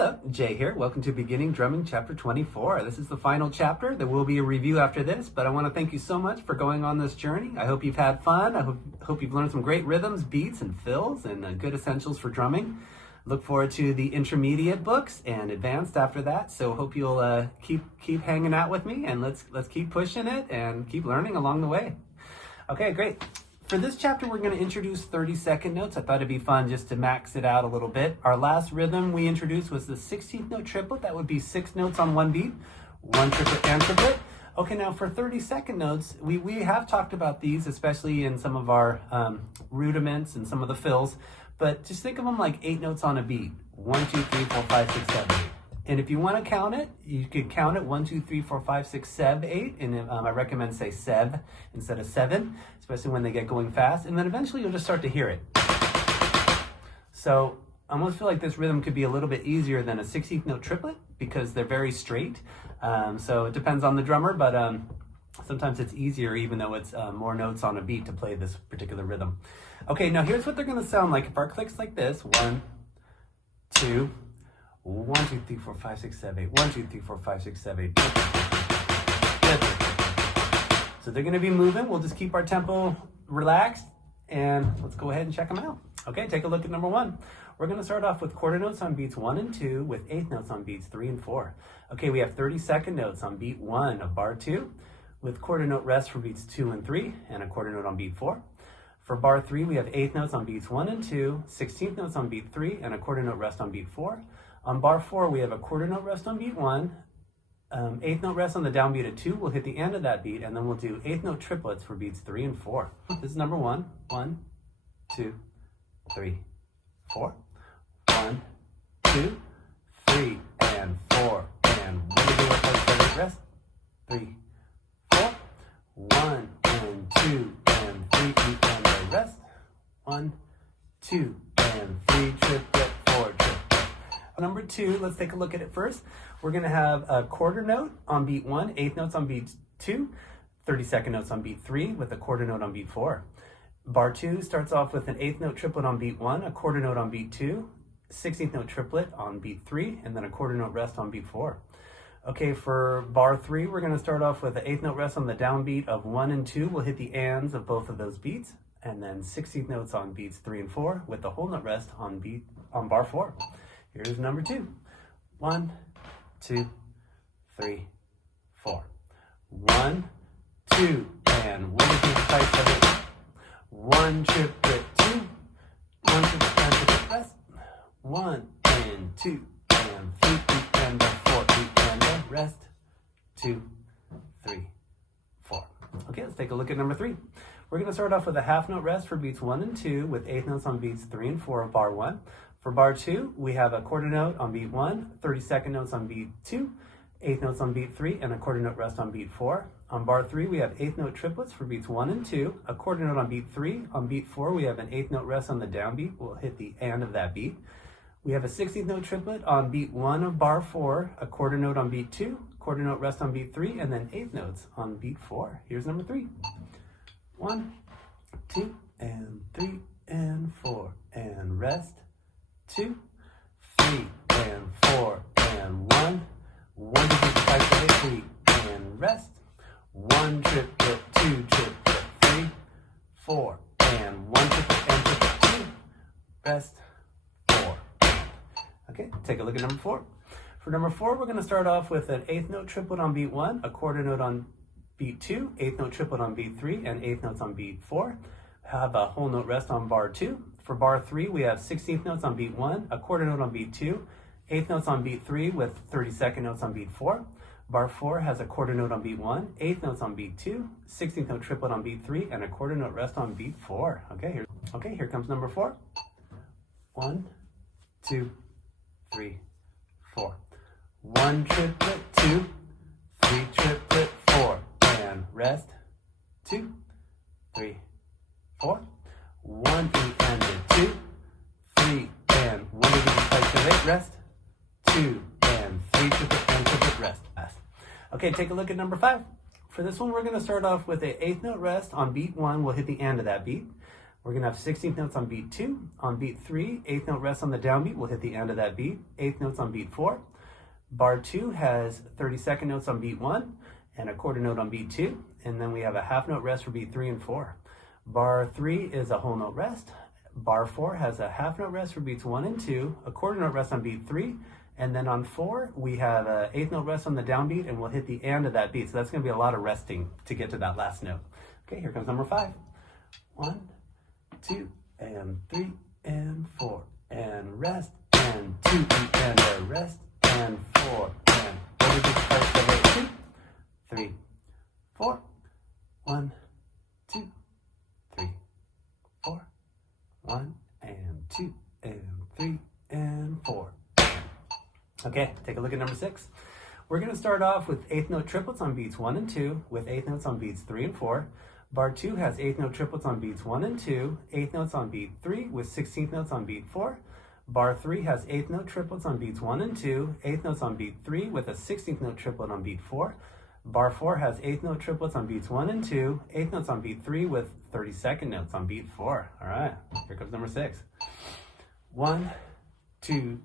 Hello, Jay here. Welcome to Beginning Drumming Chapter 24. This is the final chapter. There will be a review after this, but I want to thank you so much for going on this journey. I hope you've had fun. I hope you've learned some great rhythms, beats, and fills, and good essentials for drumming. Look forward to the intermediate books and advanced after that. So hope you'll keep hanging out with me, and let's keep pushing it and keep learning along the way. Okay, great. For this chapter, we're going to introduce 30-second notes. I thought it'd be fun just to max it out a little bit. Our last rhythm we introduced was the 16th note triplet. That would be 6 notes on one beat, one triplet and triplet. Okay, now for 30-second notes, we have talked about these, especially in some of our rudiments and some of the fills, but just think of them like 8 notes on a beat. 1, 2, 3, 4, 5, 6, 7, 8. And if you want to count it, you could count it 1, 2, 3, 4, 5, 6, 7, 8. And I recommend say sev instead of 7, especially when they get going fast. And then eventually you'll just start to hear it. So I almost feel like this rhythm could be a little bit easier than a 16th note triplet because they're very straight. So it depends on the drummer, but sometimes it's easier even though it's more notes on a beat to play this particular rhythm. Okay, now here's what they're going to sound like. If our click's like this, 1, 2, 1, 2, 3, 4, 5, 6, 7, 8. 1, 2, 3, 4, 5, 6, 7, 8. So they're going to be moving. We'll just keep our tempo relaxed, and let's go ahead and check them out. Okay, take a look at number 1. We're going to start off with quarter notes on beats 1 and 2 with 8th notes on beats 3 and 4. Okay, we have 30-second notes on beat 1 of bar 2 with quarter note rest for beats 2 and 3 and a quarter note on beat 4. For bar 3, we have 8th notes on beats 1 and 2, 16th notes on beat 3, and a quarter note rest on beat 4. On bar 4, we have a quarter note rest on beat 1, 8th note rest on the downbeat of 2. We'll hit the end of that beat, and then we'll do 8th note triplets for beats 3 and 4. This is number 1. 1, 2, 3, 4. 1, 2, 3, and 4. And 1 to do a 5, 7, rest. 3, 4. 1 and 2 and 3 and the rest. 1, 2 and 3 triplet, 4 triplet. Number 2, let's take a look at it first. We're going to have a quarter note on beat 1, 8th notes on beat 2, 30-second notes on beat 3 with a quarter note on beat 4. Bar 2 starts off with an 8th note triplet on beat 1, a quarter note on beat 2, 16th note triplet on beat 3, and then a quarter note rest on beat 4. Okay, for bar 3, we're going to start off with an 8th note rest on the downbeat of 1 and 2. We'll hit the ands of both of those beats, and then 16th notes on beats 3 and 4 with the whole note rest on bar 4. Here's number 2. 1, 2, 3, 4. 1, 2, and 1, 2, 5, 7, 8. 1 triplet, 2. 1 triplet and triplet rest. 1 and 2 and 3 and 4 and the rest. 2, 3, 4. Okay, let's take a look at number 3. We're going to start off with a half note rest for beats 1 and 2 with 8th notes on beats 3 and 4 of bar 1. For bar 2, we have a quarter note on beat 1, 30-second notes on beat 2, 8th notes on beat 3, and a quarter note rest on beat 4. On bar 3, we have 8th note triplets for beats 1 and 2, a quarter note on beat 3. On beat 4, we have an 8th note rest on the downbeat. We'll hit the end of that beat. We have a 16th note triplet on beat 1 of bar 4, a quarter note on beat 2, quarter note rest on beat 3, and then 8th notes on beat 4. Here's number 3. 1, 2, and 3, and 4, and rest. 2, 3, and 4, and 1. 1, 2, 5, 7, 8, 3, and rest. 1 triplet, 2 triplet, 3, 4, and 1 triplet and triplet, 2, rest, 4. Okay, take a look at number 4. For number 4, we're going to start off with an 8th note triplet on beat 1, a quarter note on beat 2, 8th note triplet on beat 3, and 8th notes on beat 4. Have a whole note rest on bar 2. For bar 3, we have 16th notes on beat 1, a quarter note on beat 2, 8th notes on beat 3 with 30-second notes on beat 4. Bar 4 has a quarter note on beat 1, 8th notes on beat 2, 16th note triplet on beat 3, and a quarter note rest on beat 4. Okay, here comes number 4. 1, 2, 3, 4. 1 triplet, 2, 3 triplet, 4, and rest. 2, 3, 4. 1, 8, and 2, 3, and 1, 2, 5, 7, 8, rest. 2, and 3 triplet and triplet rest. Okay, take a look at number 5. For this one, we're going to start off with an 8th note rest on beat 1. We'll hit the end of that beat. We're going to have 16th notes on beat 2. On beat 3, 8th note rests on the downbeat. We'll hit the end of that beat. 8th notes on beat 4. Bar 2 has 32nd notes on beat 1 and a quarter note on beat 2. And then we have a half note rest for beat 3 and 4. Bar 3 is a whole note rest. Bar 4 has a half note rest for beats 1 and 2, a quarter note rest on beat 3, and then on 4, we have an 8th note rest on the downbeat, and we'll hit the end of that beat. So that's going to be a lot of resting to get to that last note. Okay, here comes number 5. 1, 2, and 3, and 4, and rest, and 2, and a rest, and 4, and over to 5, 7, 8, 2, 3, 4, 1, 2, 3, 4, 1, and 2, and 3, and 4. Okay, take a look at number 6. We're going to start off with 8th note triplets on beats 1 and 2, with 8th notes on beats 3 and 4. Bar 2 has 8th note triplets on beats 1 and 2, 8th notes on beat 3, with 16th notes on beat 4. Bar 3 has 8th note triplets on beats 1 and 2, 8th notes on beat 3, with a 16th note triplet on beat 4. Bar 4 has 8th note triplets on beats 1 and 2, 8th notes on beat 3, with 32nd notes on beat 4. All right, here comes number 6. 1, 2,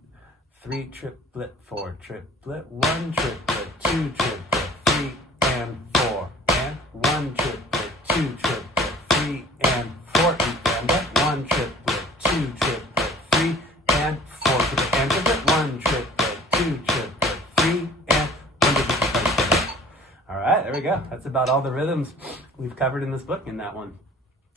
3 triplet, 4 triplet, 1 triplet, 2 triplet, 3 and 4, and 1 triplet, 2 triplet, 3 and 4, and 1 triplet, 2 triplet, 3 and 4 triplet, and triplet, 1 triplet, 2 triplet, 3 and 1 triplet. All right, there we go. That's about all the rhythms we've covered in this book in that one.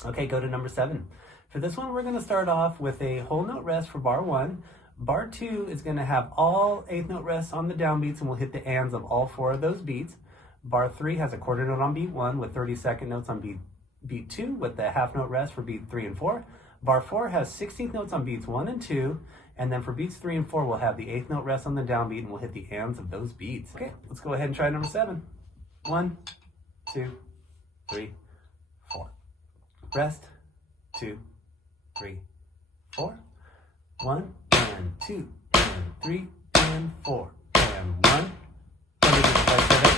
Okay, go to number 7. For this one, we're going to start off with a whole note rest for bar 1. Bar 2 is going to have all 8th note rests on the downbeats, and we'll hit the ands of all 4 of those beats. Bar 3 has a quarter note on beat 1 with 32nd notes on beat 2 with the half note rest for beat 3 and 4. Bar 4 has 16th notes on beats 1 and 2, and then for beats 3 and 4, we'll have the 8th note rest on the downbeat, and we'll hit the ands of those beats. Okay, let's go ahead and try number 7. 1, 2, 3, 4. Rest, 2, 3, 4. 1, and 2, and 3, and 4, and 1.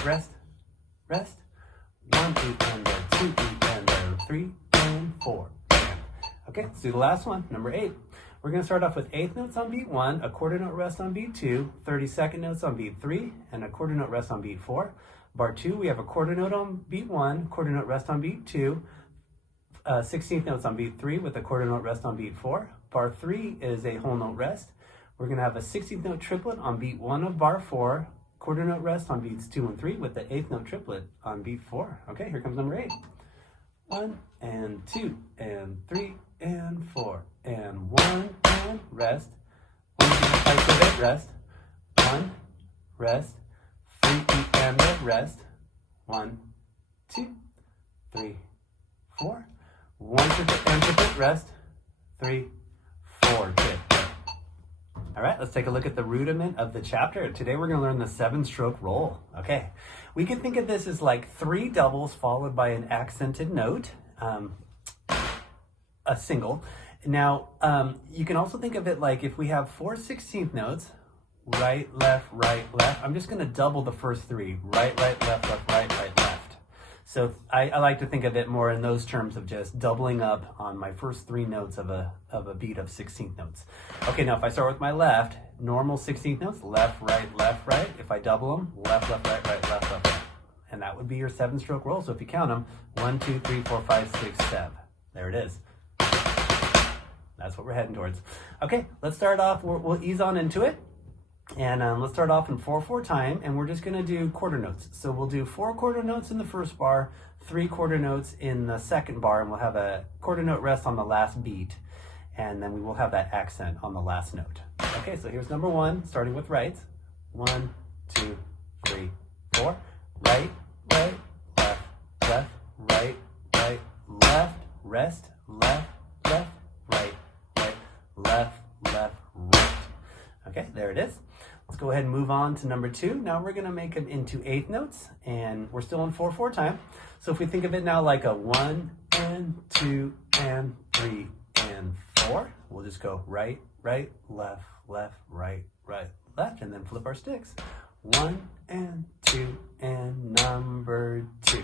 Rest, rest. 1, 2, and 2, and 3, and 4. Okay, let's do the last one, number 8. We're going to start off with 8th notes on beat 1, a quarter note rest on beat 2, 32nd notes on beat 3, and a quarter note rest on beat 4. Bar 2, we have a quarter note on beat 1, quarter note rest on beat 2, 16th notes on beat 3 with a quarter note rest on beat 4. Bar 3 is a whole note rest. We're going to have a 16th note triplet on beat 1 of bar 4, quarter note rest on beats 2 and 3 with the 8th note triplet on beat 4. Okay, here comes number 8. 1, and 2, and 3, and 4, and 1, and rest. 1, 2, 5, 8, rest. 1, rest. 3, and rest. 1, 2, 3, 4. 1 triplet and triplet, rest. 3, 4 triplet. All right, let's take a look at the rudiment of the chapter. Today we're going to learn the 7-stroke roll. Okay, we can think of this as like 3 doubles followed by an accented note, a single. Now, you can also think of it like if we have 4 16th notes, right, left, right, left. I'm just going to double the first 3, right, right, left, left, right, right, left. So I like to think of it more in those terms of just doubling up on my first 3 notes of a beat of 16th notes. Okay, now if I start with my left, normal 16th notes, left, right, left, right. If I double them, left, left, right, right, left, left, right. And that would be your 7-stroke roll. So if you count them, 1, 2, 3, 4, 5, 6, 7. There it is. That's what we're heading towards. Okay, let's start off. We'll ease on into it. And let's start off in 4/4 time, and we're just going to do quarter notes. So we'll do 4 quarter notes in the first bar, 3 quarter notes in the second bar, and we'll have a quarter note rest on the last beat, and then we will have that accent on the last note. Okay, so here's number 1, starting with rights. 1, 2, 3, 4. Right, right, left, left, right, right, left, rest, left, left, right, right, left, left, right. Okay, there it is. Let's go ahead and move on to number 2. Now we're going to make them into 8th notes, and we're still in 4/4 time. So if we think of it now like a 1 and 2 and 3 and 4, we'll just go right, right, left, left, right, right, left, and then flip our sticks. 1 and 2 and number 2.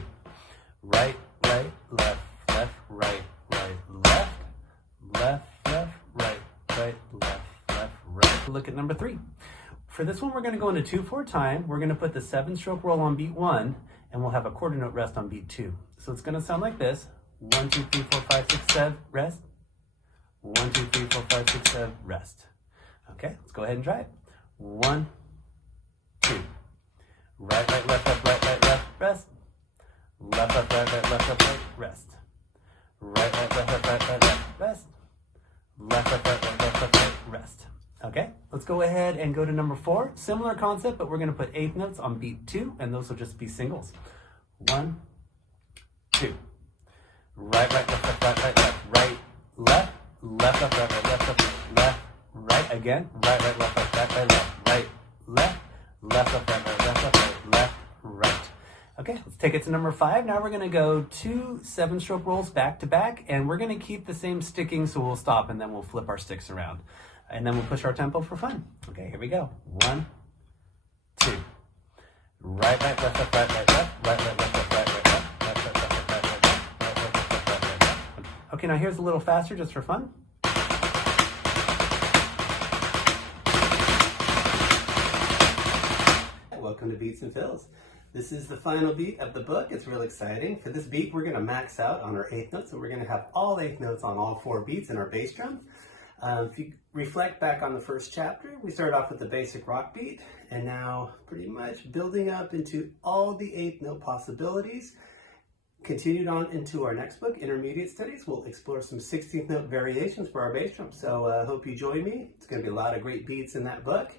Right, right, left, left, right, right, left. look at number 3. For this one, we're going to go into 2/4 time. We're going to put the 7-stroke roll on beat 1, and we'll have a quarter note rest on beat 2. So it's going to sound like this: 1, 2, 3, 4, 5, 6, 7, rest. 1, 2, 3, 4, 5, 6, 7, rest. Okay, let's go ahead and try it. 1, 2. Right, right, left, left, rest. Left, left, right, rest. Right, right, left, rest. Left, right, rest. Okay, let's go ahead and go to number 4. Similar concept, but we're going to put 8th notes on beat 2, and those will just be singles. 1, 2. Right, right, left, right, left, left, right again. Right, right, left, right, left, left, right. Okay, let's take it to number 5. Now we're going to go 2 7-stroke rolls back to back, and we're going to keep the same sticking, so we'll stop and then we'll flip our sticks around. And then we'll push our tempo for fun. Okay, here we go. 1, 2. Right, right, left, right, left, right, left. Okay, now here's a little faster just for fun. Welcome to Beats and Fills. This is the final beat of the book. It's real exciting. For this beat, we're going to max out on our 8th notes, and we're going to have all 8 notes on all 4 beats in our bass drum. If you reflect back on the first chapter, we started off with the basic rock beat, and now pretty much building up into all the 8th note possibilities. Continued on into our next book, Intermediate Studies. We'll explore some 16th note variations for our bass drum. So I hope you join me. It's going to be a lot of great beats in that book,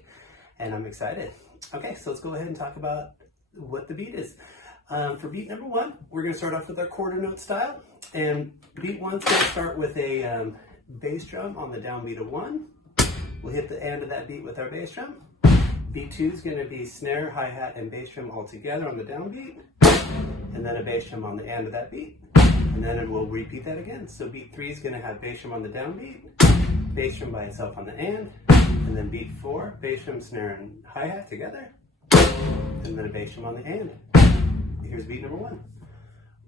and I'm excited. Okay, so let's go ahead and talk about what the beat is. For beat number 1, we're going to start off with our quarter note style. And beat 1's going to start with a bass drum on the downbeat of 1. We'll hit the end of that beat with our bass drum. Beat 2 is going to be snare, hi-hat, and bass drum all together on the downbeat. And then a bass drum on the end of that beat. And then we'll repeat that again. So beat 3 is going to have bass drum on the downbeat, bass drum by itself on the end, and then beat 4, bass drum, snare, and hi-hat together, and then a bass drum on the end. Here's beat number 1.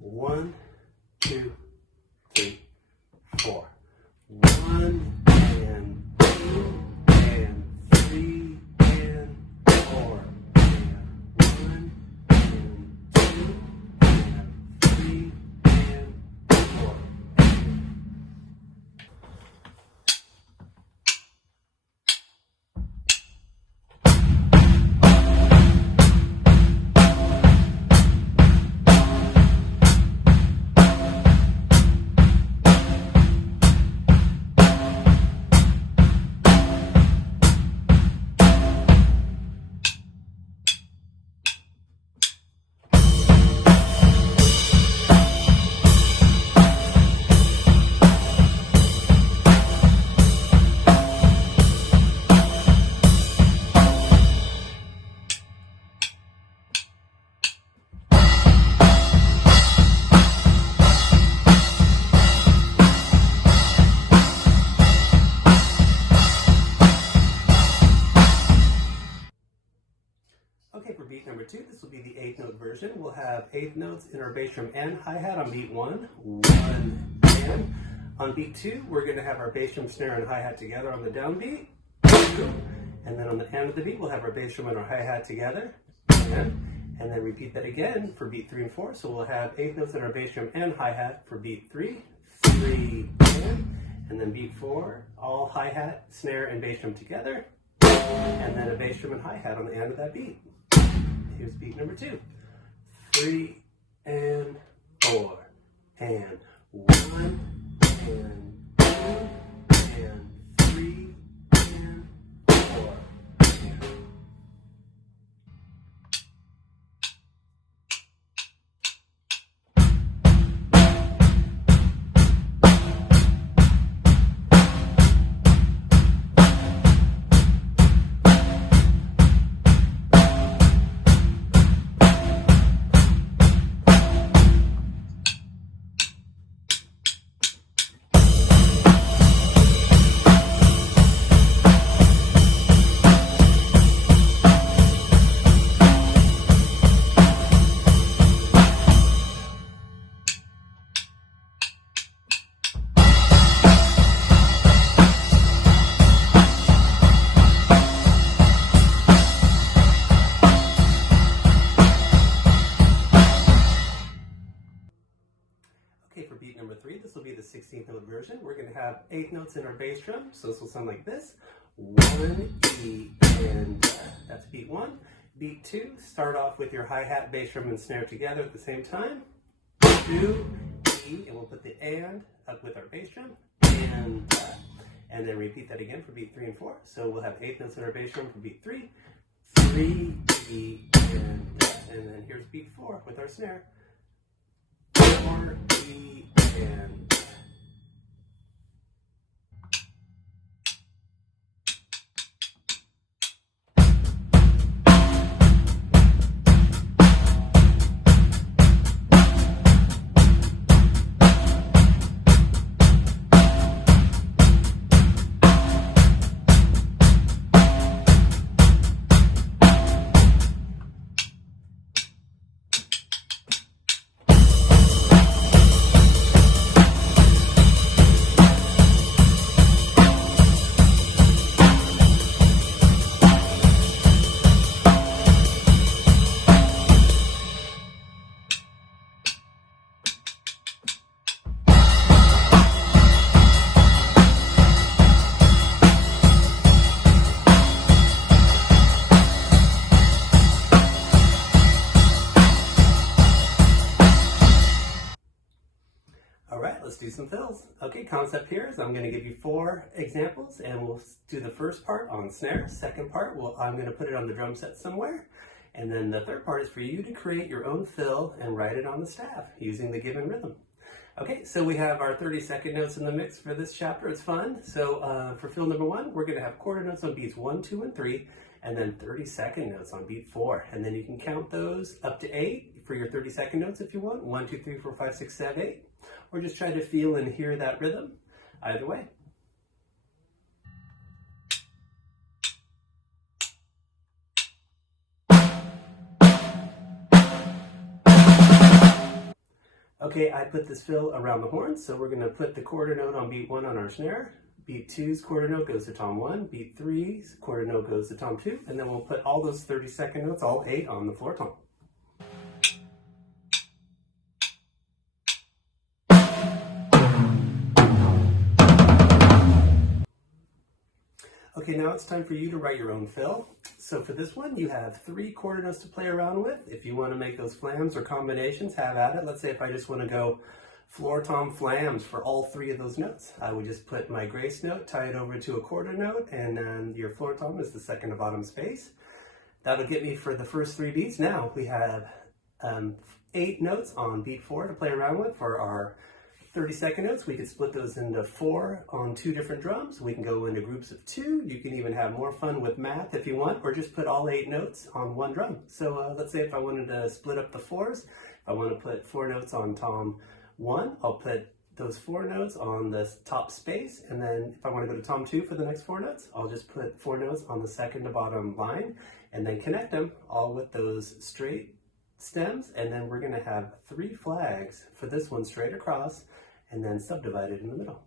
1, 2, 3, 4. 1 and 2 and 3 and 4. And 1 and 2 and 3 and 4. Okay, for beat number 2, this will be the 8th note version. We'll have 8 notes in our bass drum and hi-hat on beat 1. 1 and. On beat 2, we're going to have our bass drum, snare, and hi-hat together on the downbeat. And then on the end of the beat, we'll have our bass drum and our hi-hat together. And then repeat that again for beat 3 and 4. So we'll have 8 notes in our bass drum and hi-hat for beat 3. 3 and then beat 4, all hi-hat, snare, and bass drum together. And then a bass drum and hi-hat on the end of that beat. Here's beat number 2. 3 and 4 and 1 and 2 and 3 and 4. have eighth notes in our bass drum, so this will sound like this. 1 E, and that's beat 1. Beat 2, start off with your hi-hat, bass drum, and snare together at the same time. 2 E, and we'll put the and up with our bass drum, and then repeat that again for beat 3 and 4. So we'll have eighth notes in our bass drum for beat 3, 3 E, and then here's beat 4 with our snare. 4 E, and let's do some fills. Okay, concept here is I'm going to give you 4 examples, and we'll do the first part on snare. Second part, I'm going to put it on the drum set somewhere. And then the third part is for you to create your own fill and write it on the staff using the given rhythm. Okay, so we have our 30-second notes in the mix for this chapter. It's fun. So for fill number 1, we're going to have quarter notes on beats 1, 2, and 3, and then 30-second notes on beat 4. And then you can count those up to 8 for your 30-second notes if you want. 1, 2, 3, 4, 5, 6, 7, 8. Or just try to feel and hear that rhythm. Either way. Okay, I put this fill around the horns, so we're going to put the quarter note on beat 1 on our snare. Beat 2's quarter note goes to tom 1. Beat 3's quarter note goes to tom 2. And then we'll put all those 30-second notes, all 8, on the floor tom. Okay, now it's time for you to write your own fill. So for this one, you have 3 quarter notes to play around with. If you want to make those flams or combinations, have at it. Let's say if I just want to go floor tom flams for all 3 of those notes, I would just put my grace note, tie it over to a quarter note, and then your floor tom is the second to bottom space. That'll get me for the first 3 beats. Now we have 8 notes on beat 4 to play around with for our 30-second notes. We could split those into 4 on 2 different drums. We can go into groups of 2. You can even have more fun with math if you want, or just put all 8 notes on 1 drum. So let's say if I wanted to split up the 4s, if I want to put 4 notes on tom 1, I'll put those 4 notes on the top space, and then if I want to go to tom 2 for the next 4 notes, I'll just put 4 notes on the second to bottom line, and then connect them all with those straight stems, and then we're going to have 3 flags for this one straight across, and then subdivided in the middle.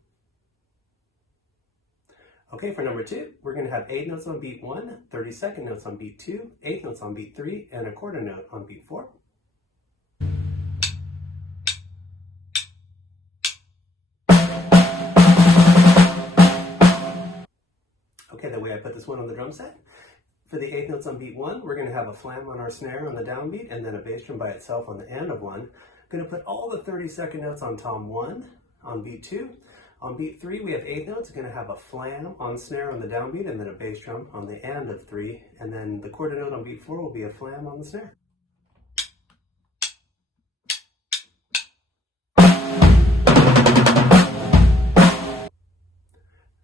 Okay, for number 2, we're going to have 8 notes on beat 1, 30-second notes on beat 2, 8 notes on beat 3, and a quarter note on beat 4. Okay, the way I put this one on the drum set. For the 8 notes on beat 1, we're going to have a flam on our snare on the downbeat, and then a bass drum by itself on the end of 1. Going to put all the 30-second notes on tom 1 on beat 2. On beat 3, we have 8 notes. Going to have a flam on snare on the downbeat, and then a bass drum on the end of 3. And then the quarter note on beat 4 will be a flam on the snare.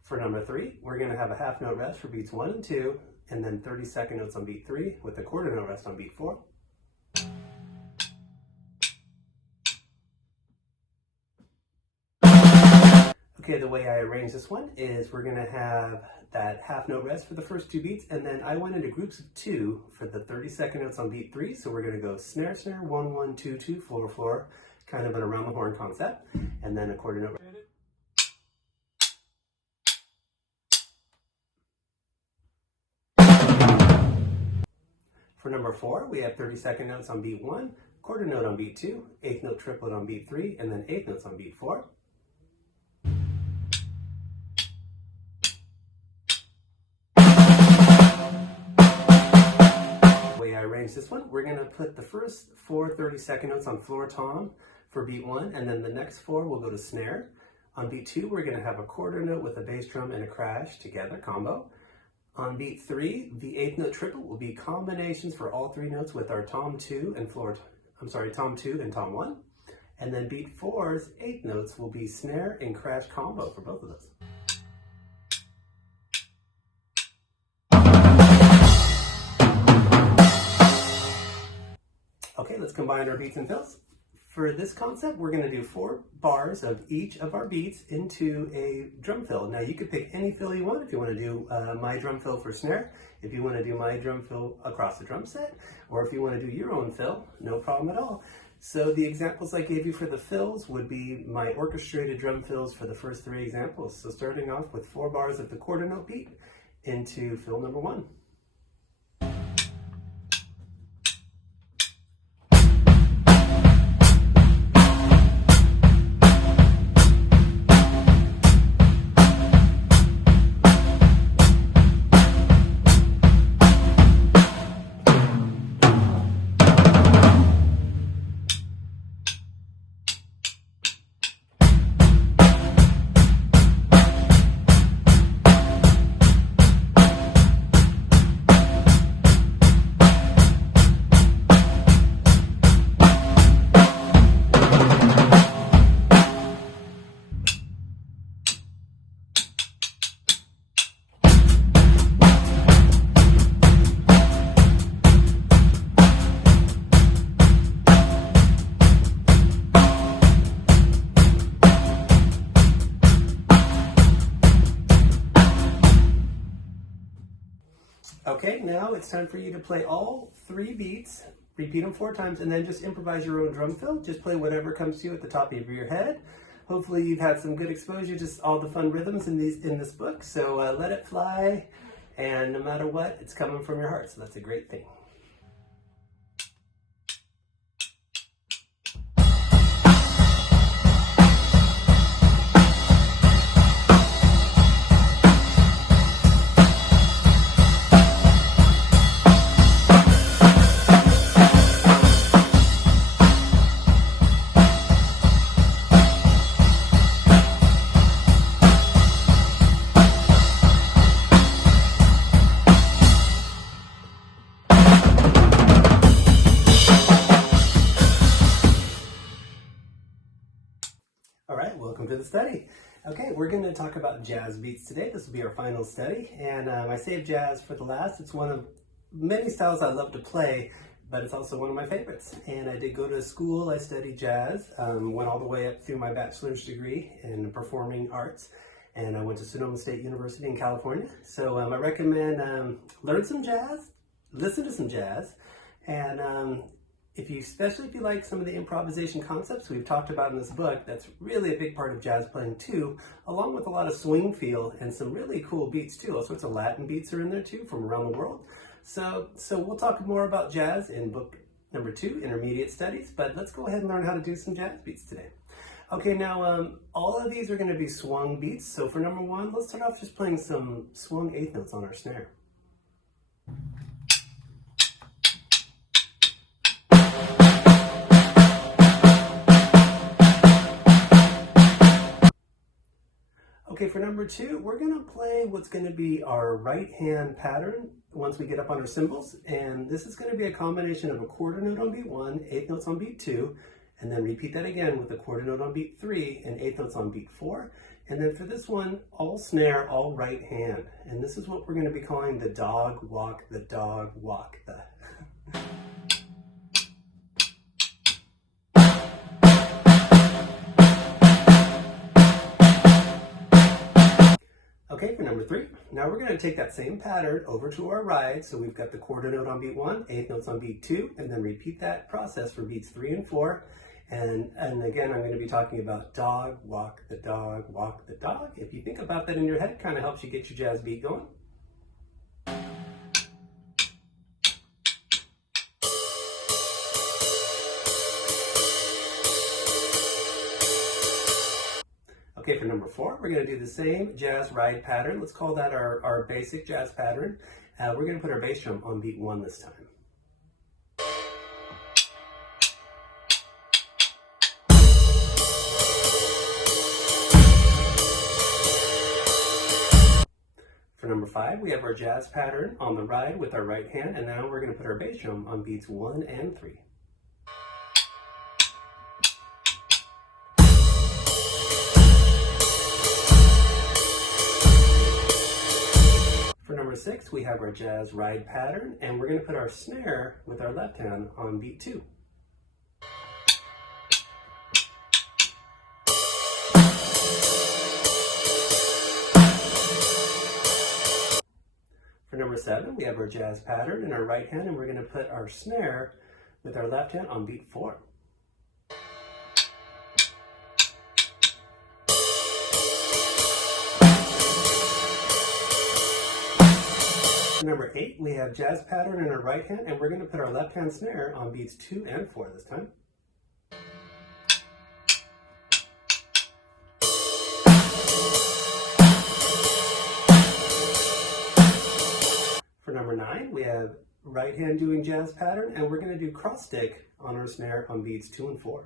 For number 3, we're going to have a half note rest for beats 1 and 2, and then 30-second notes on beat 3 with a quarter note rest on beat 4. Okay, the way I arrange this one is we're going to have that half note rest for the first 2 beats, and then I went into groups of 2 for the 30-second notes on beat 3. So we're going to go snare, snare, 1, 1, 2, 2, floor, floor, kind of an around the horn concept, and then a quarter note. For number 4, we have 30-second notes on beat 1, quarter note on beat 2, 8th note triplet on beat 3, and then 8 notes on beat 4. I arranged this one. We're gonna put the first 4 30-second notes on floor tom for beat 1, and then the next 4 will go to snare. On beat 2, we're gonna have a quarter note with a bass drum and a crash together, combo. On beat 3, the 8th note triple will be combinations for all 3 notes with our tom 2 and tom 2 and tom 1. And then beat 4's 8th notes will be snare and crash combo for both of those. Okay, let's combine our beats and fills. For this concept, we're going to do 4 bars of each of our beats into a drum fill. Now you could pick any fill you want. If you want to do my drum fill for snare, if you want to do my drum fill across the drum set, or if you want to do your own fill, no problem at all. So the examples I gave you for the fills would be my orchestrated drum fills for the first 3 examples. So starting off with 4 bars of the quarter note beat into fill number 1. Okay, now it's time for you to play all 3 beats, repeat them 4 times, and then just improvise your own drum fill. Just play whatever comes to you at the top of your head. Hopefully you've had some good exposure to all the fun rhythms in this book, so let it fly, and no matter what, it's coming from your heart, so that's a great thing. All right, welcome to the study. Okay, we're going to talk about jazz beats today. This will be our final study, and I saved jazz for the last. It's one of many styles I love to play, but it's also one of my favorites. And I did go to school. I studied jazz, went all the way up through my bachelor's degree in performing arts, and I went to Sonoma State University in California. So I recommend learn some jazz, listen to some jazz, and especially if you like some of the improvisation concepts we've talked about in this book, that's really a big part of jazz playing too, along with a lot of swing feel and some really cool beats too. All sorts of Latin beats are in there too from around the world. So we'll talk more about jazz in book number 2, Intermediate Studies, but let's go ahead and learn how to do some jazz beats today. Okay, now all of these are going to be swung beats. So for number 1, let's start off just playing some swung 8th notes on our snare. Okay, for number 2, we're going to play what's going to be our right hand pattern once we get up on our cymbals. And this is going to be a combination of a quarter note on beat 1, 8 notes on beat 2, and then repeat that again with a quarter note on beat 3 and 8 notes on beat 4. And then for this one, all snare, all right hand. And this is what we're going to be calling the dog walk, the dog walk. Okay, for number 3, now we're going to take that same pattern over to our ride. So we've got the quarter note on beat 1, 8 notes on beat 2, and then repeat that process for beats 3 and 4. And again, I'm going to be talking about dog, walk the dog, walk the dog. If you think about that in your head, it kind of helps you get your jazz beat going. Okay, for number 4, we're going to do the same jazz ride pattern. Let's call that our basic jazz pattern. We're going to put our bass drum on beat 1 this time. number 5, we have our jazz pattern on the ride with our right hand, and now we're going to put our bass drum on beats 1 and 3. For number 6, we have our jazz ride pattern, and we're going to put our snare with our left hand on beat 2. For number 7, we have our jazz pattern in our right hand, and we're going to put our snare with our left hand on beat 4. For number 8, we have jazz pattern in our right hand, and we're going to put our left hand snare on beats 2 and 4 this time. For number 9, we have right hand doing jazz pattern, and we're going to do cross stick on our snare on beats 2 and 4.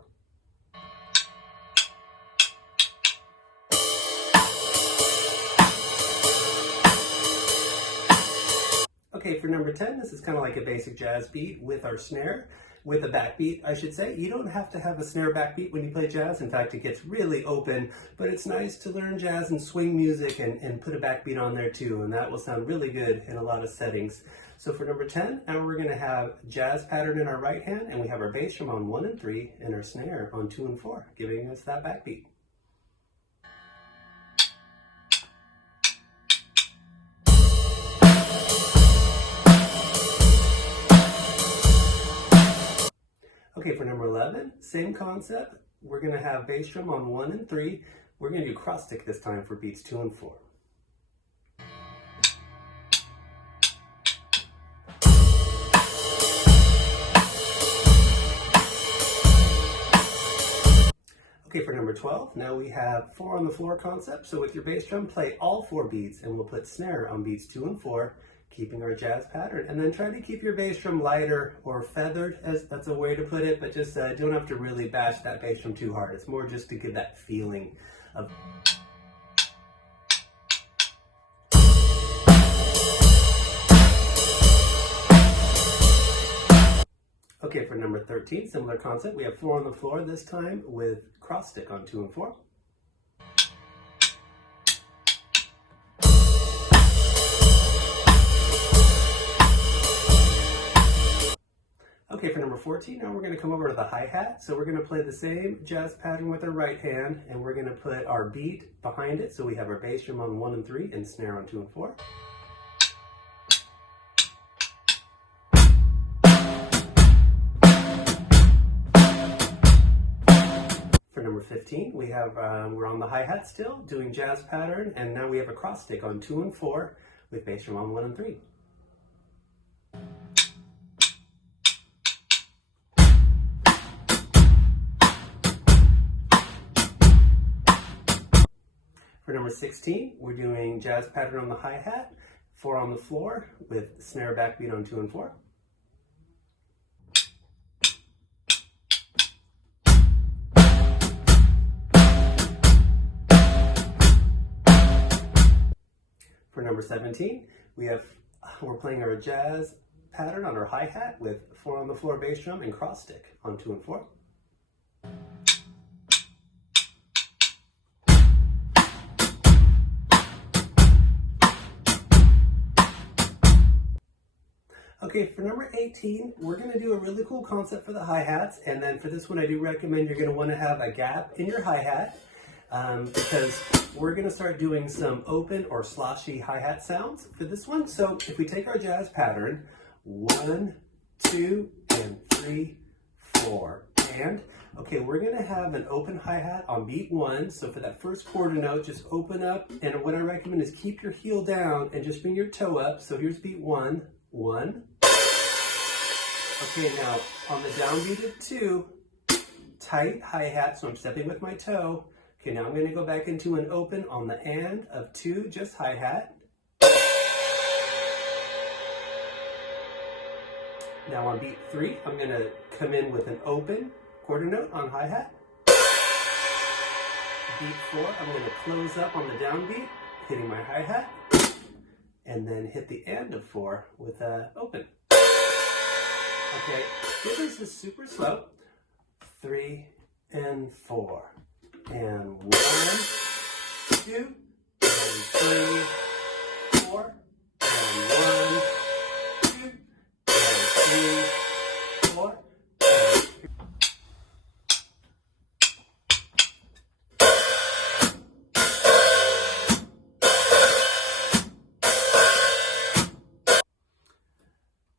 Okay, for number 10, this is kind of like a basic jazz beat with our snare, with a backbeat, I should say. You don't have to have a snare backbeat when you play jazz. In fact, it gets really open, but it's nice to learn jazz and swing music and put a backbeat on there too, and that will sound really good in a lot of settings. So for number 10, now we're going to have jazz pattern in our right hand, and we have our bass drum on 1 and 3, and our snare on 2 and 4, giving us that backbeat. Okay, for number 11, same concept. We're going to have bass drum on 1 and 3. We're going to do cross stick this time for beats 2 and 4. Okay, for number 12, now we have 4 on the floor concept. So with your bass drum, play all 4 beats, and we'll put snare on beats 2 and 4. Keeping our jazz pattern, and then try to keep your bass drum lighter or feathered, as that's a way to put it, but just don't have to really bash that bass drum too hard. It's more just to give that feeling of. Okay, for number 13, similar concept. We have 4 on the floor this time with cross stick on 2 and 4. Okay, for number 14, now we're going to come over to the hi-hat. So we're going to play the same jazz pattern with our right hand, and we're going to put our beat behind it. So we have our bass drum on 1 and 3 and snare on 2 and 4. For number 15, we have, we're on the hi-hat still, doing jazz pattern, and now we have a cross stick on 2 and 4 with bass drum on 1 and 3. For number 16, we're doing jazz pattern on the hi-hat, 4 on the floor with snare backbeat on 2 and 4. For number 17, we're playing our jazz pattern on our hi-hat with 4 on the floor bass drum and cross stick on 2 and 4. Okay, for number 18, we're going to do a really cool concept for the hi-hats, and then for this one I do recommend you're going to want to have a gap in your hi-hat because we're going to start doing some open or sloshy hi-hat sounds for this one. So if we take our jazz pattern, 1, 2, and 3, 4, and okay, we're going to have an open hi-hat on beat 1. So for that first quarter note, just open up, and what I recommend is keep your heel down and just bring your toe up. So here's beat 1, 1. Okay, now on the downbeat of 2, tight hi-hat, so I'm stepping with my toe. Okay, now I'm going to go back into an open on the and of 2, just hi-hat. Now on beat 3, I'm going to come in with an open quarter note on hi-hat. Beat 4, I'm going to close up on the downbeat, hitting my hi-hat. and then hit the and of 4 with open. Okay, this is just super slow. 3 and 4, and 1, 2, and 3, 4, and 1, 2, and 3, 4.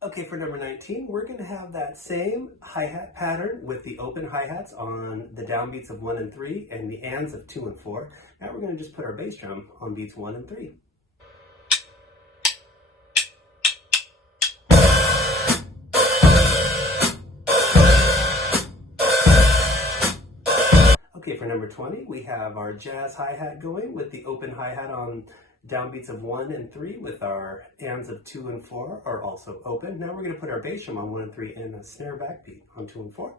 Okay, for number 19, we're going to have that same hi-hat pattern with the open hi-hats on the downbeats of 1 and 3 and the ands of 2 and 4. Now we're going to just put our bass drum on beats 1 and 3. Okay, for number 20, we have our jazz hi-hat going with the open hi-hat on downbeats of 1 and 3 with our ands of 2 and 4 are also open. Now we're going to put our bass drum on 1 and 3 and a snare backbeat on 2 and 4.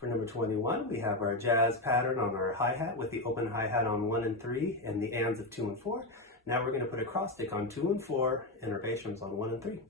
For number 21, we have our jazz pattern on our hi-hat with the open hi-hat on 1 and 3 and the ands of 2 and 4. Now we're going to put a cross stick on 2 and 4 and our bass drums on 1 and 3.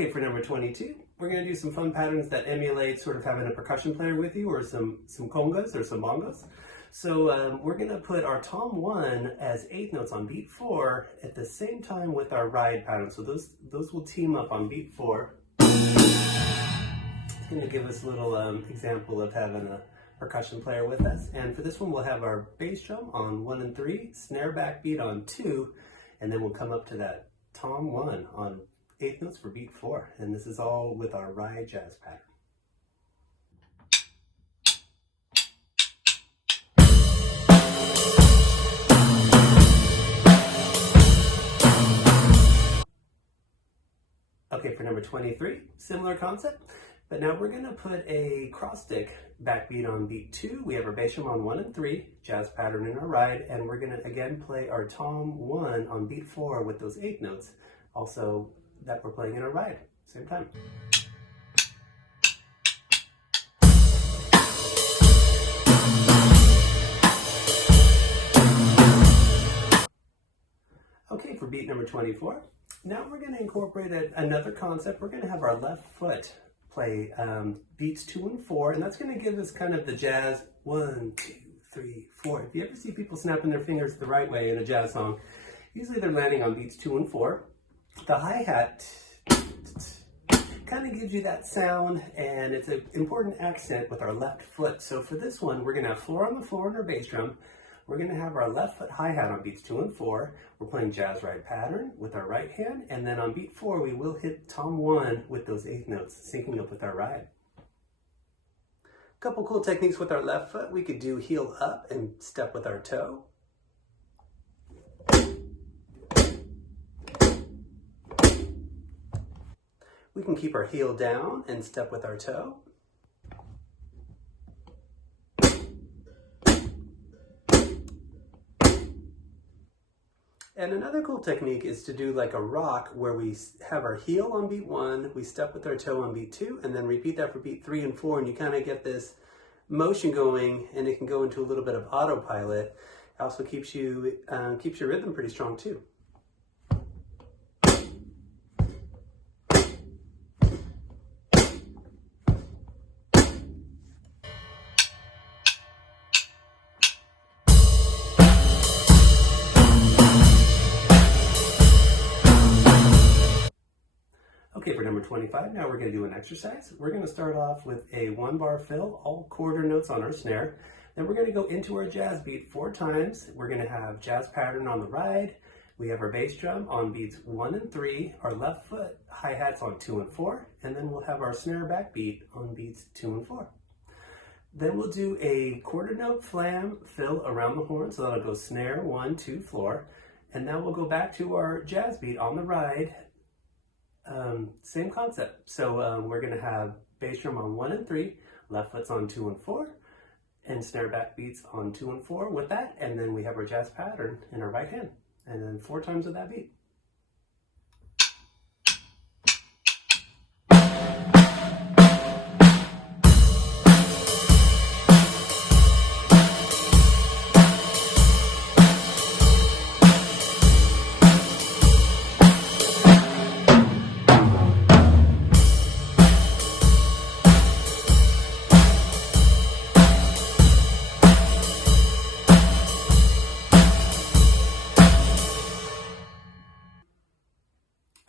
Okay, for number 22, we're going to do some fun patterns that emulate sort of having a percussion player with you or some congas or some bongos. So we're going to put our tom 1 as 8th notes on beat 4 at the same time with our ride pattern. So those will team up on beat 4. It's going to give us a little example of having a percussion player with us. And for this one, we'll have our bass drum on 1 and 3, snare backbeat on 2, and then we'll come up to that tom 1 on 8th notes for beat 4. And this is all with our ride jazz pattern. Okay, for number 23, similar concept, but now we're going to put a cross stick backbeat on beat 2. We have our bass drum on 1 and 3, jazz pattern in our ride, and we're going to again play our tom 1 on beat 4 with those 8th notes, also that we're playing in our ride, same time. Okay, for beat number 24, now we're going to incorporate another concept. We're going to have our left foot play beats 2 and 4, and that's going to give us kind of the jazz 1, 2, 3, 4. If you ever see people snapping their fingers the right way in a jazz song, usually they're landing on beats 2 and 4. The hi-hat kind of gives you that sound, and it's an important accent with our left foot. So for this one, we're going to have floor on the floor on our bass drum. We're going to have our left foot hi-hat on beats 2 and 4. We're playing jazz ride pattern with our right hand, and then on beat 4, we will hit tom 1 with those 8th notes, syncing up with our ride. A couple cool techniques with our left foot. We could do heel up and step with our toe. We can keep our heel down and step with our toe. And another cool technique is to do like a rock where we have our heel on beat 1, we step with our toe on beat 2, and then repeat that for beat 3 and 4, and you kind of get this motion going, and it can go into a little bit of autopilot. It also keeps your rhythm pretty strong too. Okay, for number 25, now we're going to do an exercise. We're going to start off with a 1-bar fill, all quarter notes on our snare. Then we're going to go into our jazz beat 4 times. We're going to have jazz pattern on the ride. We have our bass drum on beats 1 and 3, our left foot hi-hats on 2 and 4, and then we'll have our snare backbeat on beats 2 and 4. Then we'll do a quarter note flam fill around the horn, so that'll go snare, 1, 2, floor, and now we'll go back to our jazz beat on the ride. Same concept. So we're going to have bass drum on 1 and 3, left foot's on 2 and 4, and snare back beats on 2 and 4 with that, and then we have our jazz pattern in our right hand, and then 4 times with that beat.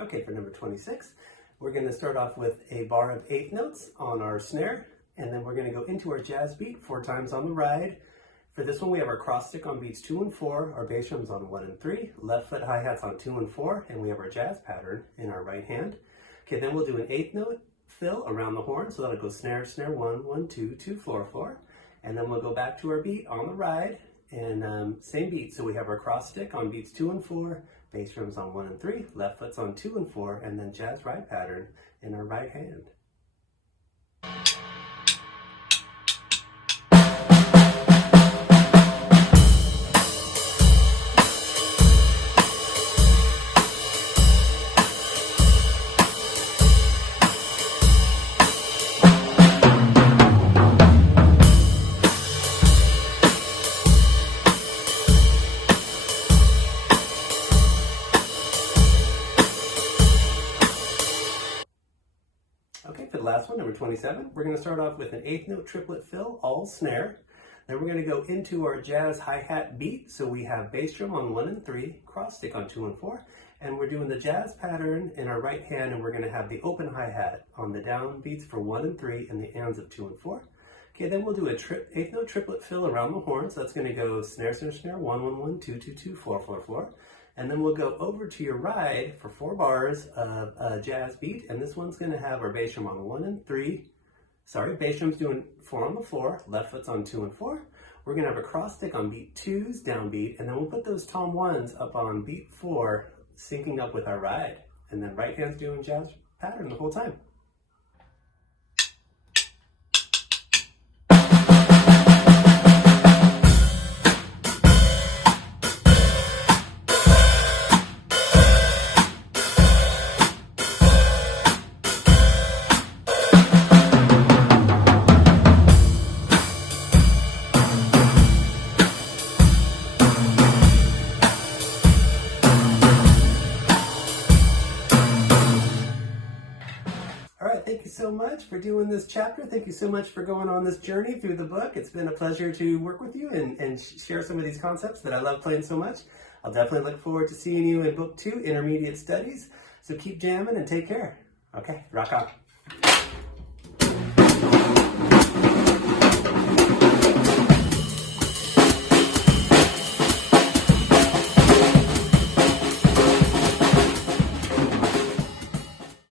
Okay, for number 26, we're going to start off with a bar of 8 notes on our snare, and then we're going to go into our jazz beat 4 times on the ride. For this one, we have our cross stick on beats 2 and 4, our bass drums on 1 and 3, left foot hi-hats on 2 and 4, and we have our jazz pattern in our right hand. Okay, then we'll do an 8th note fill around the horn, so that'll go snare, snare, 1, 1, 2, 2, floor, floor, and then we'll go back to our beat on the ride, and same beat, so we have our cross stick on beats 2 and 4, bass drums on 1 and 3, left foot's on 2 and 4, and then jazz ride pattern in our right hand. Okay, for the last one, number 27, we're going to start off with an 8th note triplet fill, all snare. Then we're going to go into our jazz hi-hat beat. So we have bass drum on 1 and 3, cross stick on 2 and 4, and we're doing the jazz pattern in our right hand, and we're going to have the open hi-hat on the down beats for 1 and 3 and the ands of 2 and 4. Okay, then we'll do a 8th note triplet fill around the horn. So that's going to go snare, snare, snare, 1, 1, 1, 2, 2, 2, 4, 4, 4. And then we'll go over to your ride for 4 bars of a jazz beat. And this one's going to have our bass drum on 1 and 3. Sorry, bass drum's doing 4 on the floor, left foot's on 2 and 4. We're going to have a cross stick on beat 2's downbeat, and then we'll put those tom 1s up on beat 4, syncing up with our ride. And then right hand's doing jazz pattern the whole time. Thank you so much for doing this chapter. Thank you so much for going on this journey through the book. It's been a pleasure to work with you and share some of these concepts that I love playing so much. I'll definitely look forward to seeing you in book 2, Intermediate Studies. So keep jamming and take care. Okay, rock on.